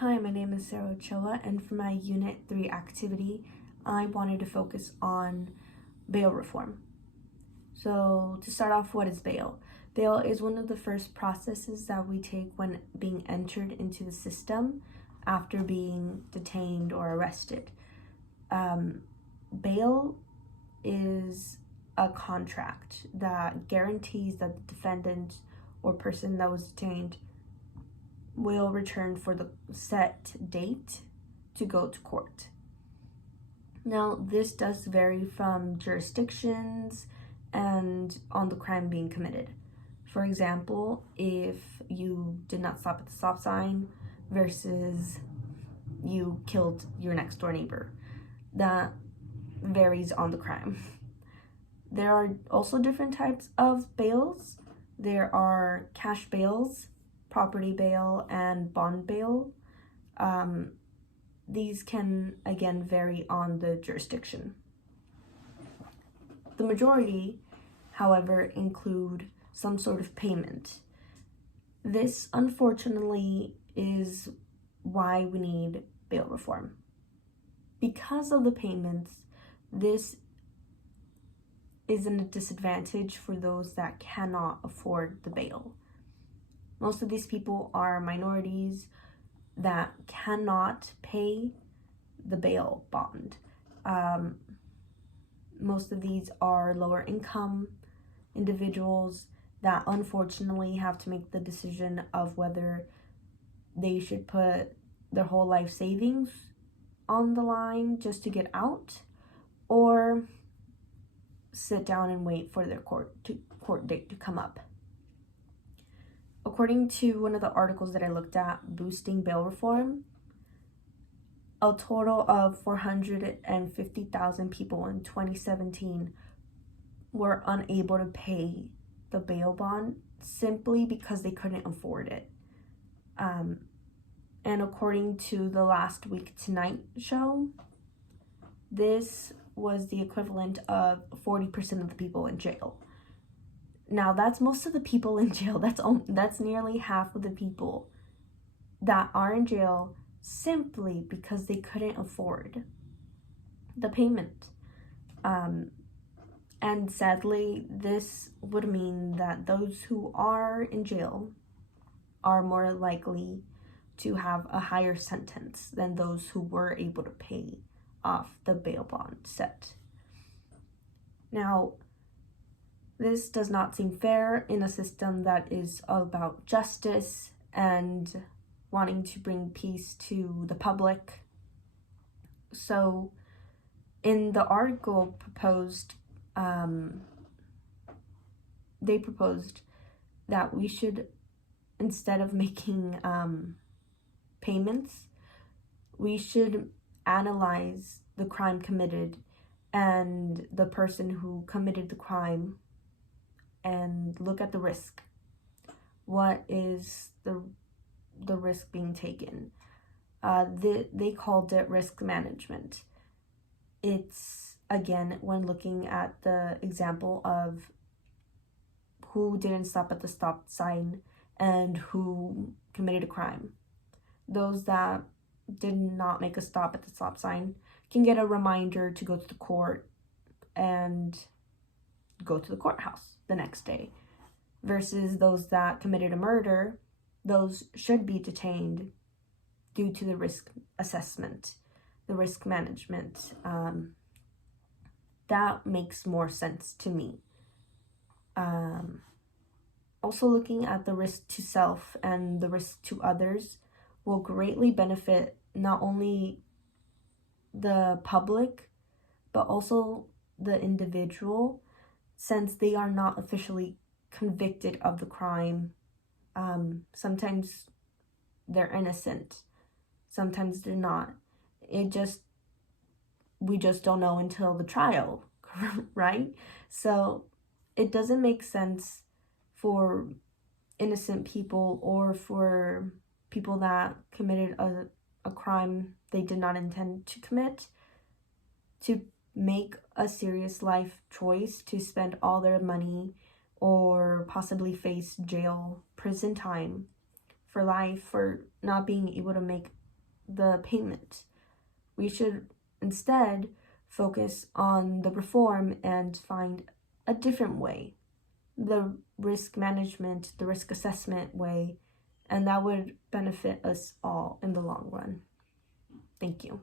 Hi, my name is Sarah Ochoa, and for my Unit 3 activity, I wanted to focus on bail reform. So, to start off, what is bail? Bail is one of the first processes that we take when being entered into the system after being detained or arrested. Bail is a contract that guarantees that the defendant or person that was detained will return for the set date to go to court. Now, this does vary from jurisdictions and on the crime being committed. For example, if you did not stop at the stop sign versus you killed your next door neighbor, that varies on the crime. There are also different types of bails. There are cash bails, property bail, and bond bail. These can again vary on the jurisdiction. The majority, however, include some sort of payment. This, unfortunately, is why we need bail reform. Because of the payments, this is a disadvantage for those that cannot afford the bail. Most of these people are minorities that cannot pay the bail bond. Most of these are lower income individuals that unfortunately have to make the decision of whether they should put their whole life savings on the line just to get out, or sit down and wait for their court date to come up. According to one of the articles that I looked at, Boosting Bail Reform, a total of 450,000 people in 2017 were unable to pay the bail bond simply because they couldn't afford it. And according to the Last Week Tonight show, this was the equivalent of 40% of the people in jail. Now, that's most of the people in jail. That's nearly half of the people that are in jail simply because they couldn't afford the payment. And sadly, this would mean that those who are in jail are more likely to have a higher sentence than those who were able to pay off the bail bond set. Now, this does not seem fair in a system that is all about justice and wanting to bring peace to the public. So, in the article they proposed that we should, instead of making payments, we should analyze the crime committed and the person who committed the crime and look at the risk. What is the risk being taken? They called it risk management. It's, again, when looking at the example of who didn't stop at the stop sign and who committed a crime. Those that did not make a stop at the stop sign can get a reminder to go to the court and go to the courthouse the next day, versus those that committed a murder. Those should be detained due to the risk assessment, the risk management. That makes more sense to me. Also, looking at the risk to self and the risk to others will greatly benefit not only the public, but also the individual, since they are not officially convicted of the crime. Sometimes they're innocent, sometimes they're not. We just don't know until the trial, right? So it doesn't make sense for innocent people or for people that committed a crime they did not intend to commit to make a serious life choice to spend all their money or possibly face jail, prison time for life, for not being able to make the payment. We should instead focus on the reform and find a different way, the risk management, the risk assessment way, and that would benefit us all in the long run. Thank you.